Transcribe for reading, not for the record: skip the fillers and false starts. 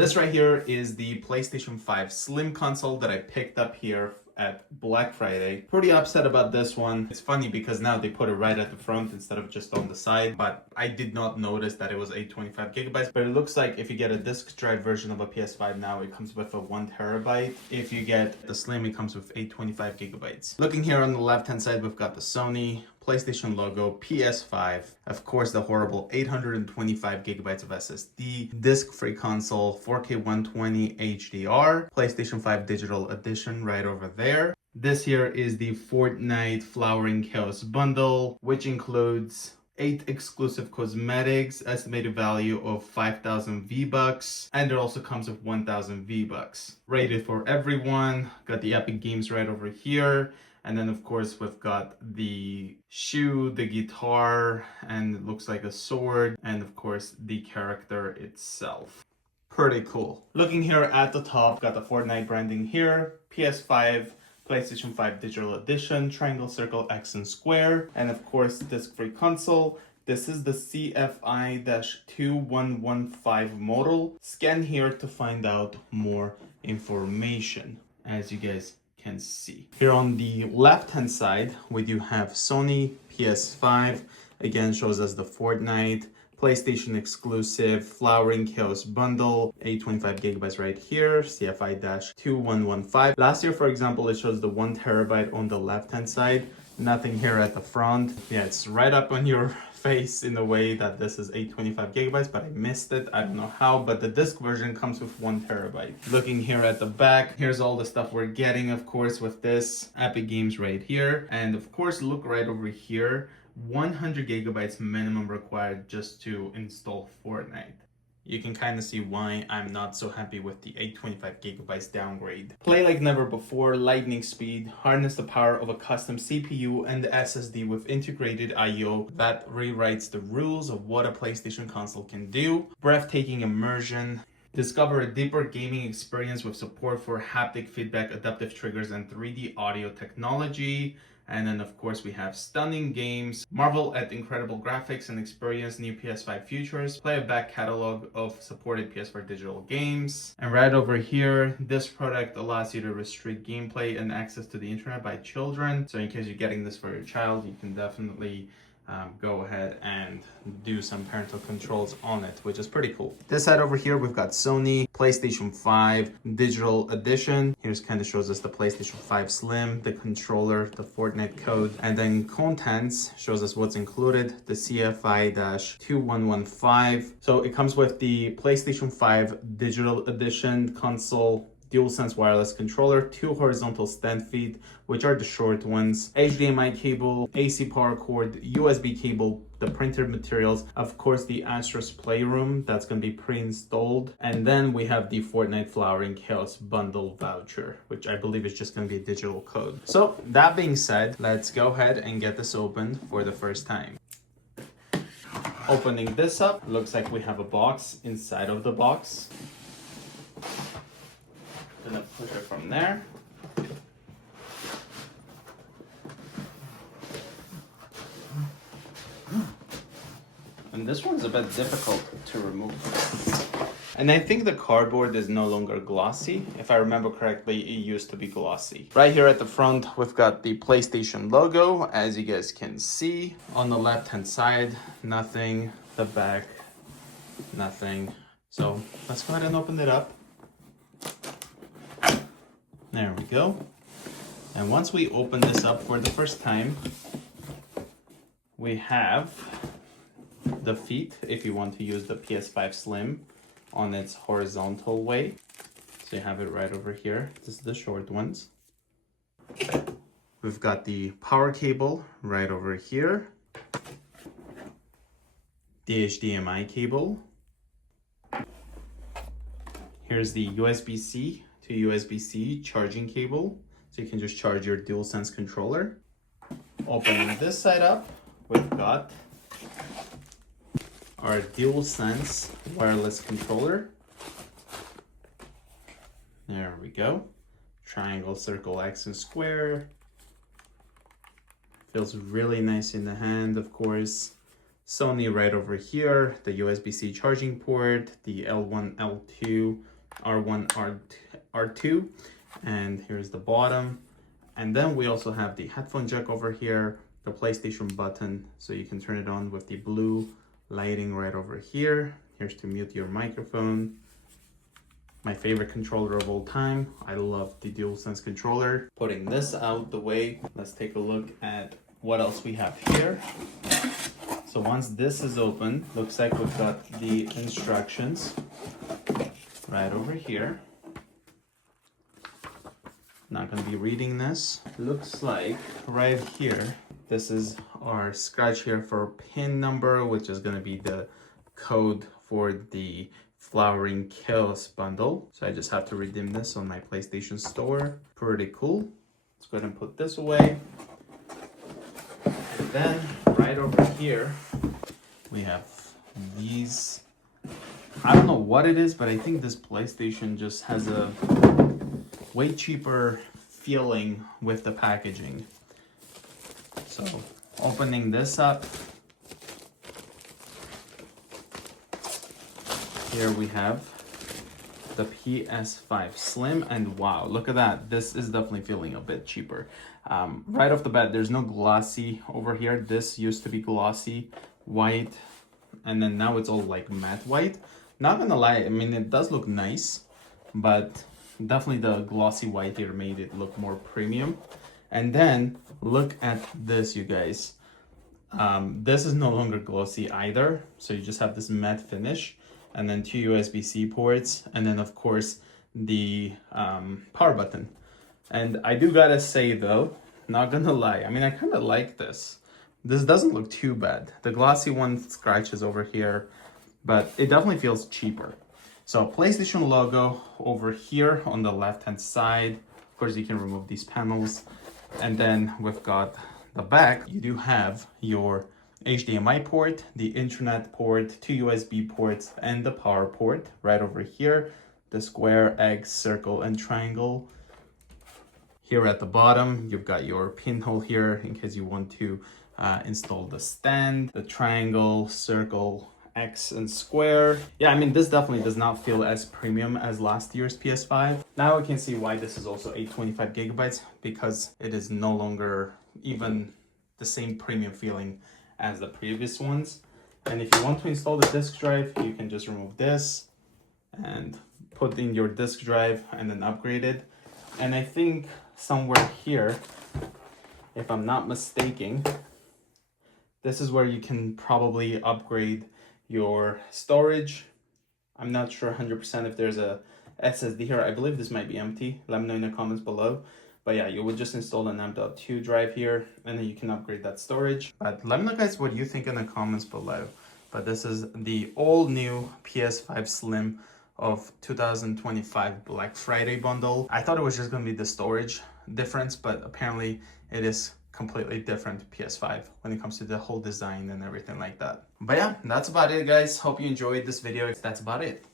This right here is the PlayStation 5 Slim console that I picked up here at Black Friday. Pretty upset about this one. It's funny because now they put it right at the front instead of just on the side, but I did not notice that it was 825 gigabytes. But it looks like if you get a disc drive version of a PS5 now, it comes with a 1 terabyte. If you get the Slim, it comes with 825 gigabytes. Looking here on the left hand side, we've got the Sony PlayStation logo, PS5, of course the horrible 825 gigabytes of SSD, disc-free console, 4K 120 HDR, PlayStation 5 Digital Edition right over there. This here is the Fortnite Flowering Chaos Bundle, which includes 8 exclusive cosmetics, estimated value of 5,000 V-Bucks, and it also comes with 1,000 V-Bucks. Rated for everyone, got the Epic Games right over here. And then of course we've got the shoe, the guitar, and it looks like a sword, and of course the character itself. Pretty cool. Looking here at the top, got the Fortnite branding here, PS5, PlayStation 5 Digital Edition, triangle, circle, X, and square, and of course disc-free console. This is the CFI-2115 model. Scan here to find out more information, as you guys can see. Here on the left hand side, we do have Sony PS5. Again, shows us the Fortnite, PlayStation exclusive Flowering Chaos Bundle, 825 gigabytes right here, CFI-2115. Last year, for example, it shows the 1 terabyte on the left hand side. Nothing here at the front. Yeah, it's right up on your face in the way that this is 825 gigabytes, but I missed it. I don't know how, but the disc version comes with 1 terabyte. Looking here at the back, here's all the stuff we're getting, of course, with this Epic Games right here. And of course, look right over here, 100 gigabytes minimum required just to install Fortnite. You can kind of see why I'm not so happy with the 825 gigabytes downgrade. Play like never before, lightning speed, harness the power of a custom CPU and SSD with integrated I/O that rewrites the rules of what a PlayStation console can do. Breathtaking immersion. Discover a deeper gaming experience with support for haptic feedback, adaptive triggers, and 3D audio technology. And then, of course, we have stunning games, marvel at incredible graphics, and experience new PS5 features. Play a back catalog of supported PS4 digital games. And right over here, this product allows you to restrict gameplay and access to the internet by children. So in case you're getting this for your child, you can definitely go ahead and do some parental controls on it, which is pretty cool. This side over here, we've got Sony PlayStation 5 Digital Edition. Here's kind of shows us the PlayStation 5 Slim, the controller, the Fortnite code, and then contents shows us what's included, the CFI-2115. So it comes with the PlayStation 5 Digital Edition console, DualSense wireless controller, 2 horizontal stand feet, which are the short ones, HDMI cable, AC power cord, USB cable, the printed materials, of course the Astro's Playroom, that's going to be pre-installed, and then we have the Fortnite Flowering Chaos Bundle voucher, which I believe is just going to be a digital code. So that being said, let's go ahead and get this opened for the first time. Opening this up, looks like we have a box inside of the box. Gonna push it from there. And this one's a bit difficult to remove. And I think the cardboard is no longer glossy. If I remember correctly, it used to be glossy. Right here at the front, we've got the PlayStation logo, as you guys can see. On the left-hand side, nothing. The back, nothing. So let's go ahead and open it up. There we go. And once we open this up for the first time, we have the feet, if you want to use the PS5 Slim on its horizontal way. So you have it right over here. This is the short ones. We've got the power cable right over here. The HDMI cable. Here's the USB-C to USB-C charging cable, so you can just charge your DualSense controller. Opening this side up, we've got our DualSense wireless controller. There we go. Triangle, circle, X, and square. Feels really nice in the hand, of course. Sony right over here, the USB-C charging port, the L1, L2, R1, R2, and here's the bottom. And then we also have the headphone jack over here, the PlayStation button, so you can turn it on with the blue lighting right over here. Here's to mute your microphone. My favorite controller of all time. I love the DualSense controller. Putting this out the way, let's take a look at what else we have here. So once this is open, looks like we've got the instructions right over here. Not gonna be reading this. Looks like right here, this is our scratch here for pin number, which is gonna be the code for the Flowering Chaos bundle. So I just have to redeem this on my PlayStation Store. Pretty cool. Let's go ahead and put this away. And then right over here, we have these. I don't know what it is, but I think this PlayStation just has a way cheaper feeling with the packaging. So opening this up, here we have the PS5 Slim, and wow, look at that. This is definitely feeling a bit cheaper. Right off the bat, there's no glossy over here. This used to be glossy white, and then now it's all like matte white. Not gonna lie, I mean, it does look nice, but definitely the glossy white here made it look more premium. And then look at this, you guys. This is no longer glossy either, so you just have this matte finish, and then 2 USB-C ports, and then of course the power button. And I do gotta say though, not gonna lie, I mean, I kind of like this. This doesn't look too bad. The glossy one scratches over here, but it definitely feels cheaper. So PlayStation logo over here on the left hand side. Of course, you can remove these panels. And then we've got the back. You do have your HDMI port, the internet port, 2 USB ports, and the power port right over here. The square, X, circle, and triangle. Here at the bottom, you've got your pinhole here in case you want to install the stand, the triangle, circle, X, and square. Yeah, I mean, this definitely does not feel as premium as last year's PS5. Now I can see why this is also 825 gigabytes, because it is no longer even the same premium feeling as the previous ones. And if you want to install the disk drive, you can just remove this and put in your disk drive and then upgrade it. And I think somewhere here, if I'm not mistaken, this is where you can probably upgrade your storage. I'm not sure 100% if there's a SSD here. I believe this might be empty. Let me know in the comments below. But yeah, you would just install an M.2 drive here, and then you can upgrade that storage. But let me know, guys, what you think in the comments below. But this is the all new PS5 Slim of 2025 Black Friday bundle. I thought it was just gonna be the storage difference, but apparently it is completely different PS5 when it comes to the whole design and everything like that. But yeah, that's about it, guys. Hope you enjoyed this video. That's about it.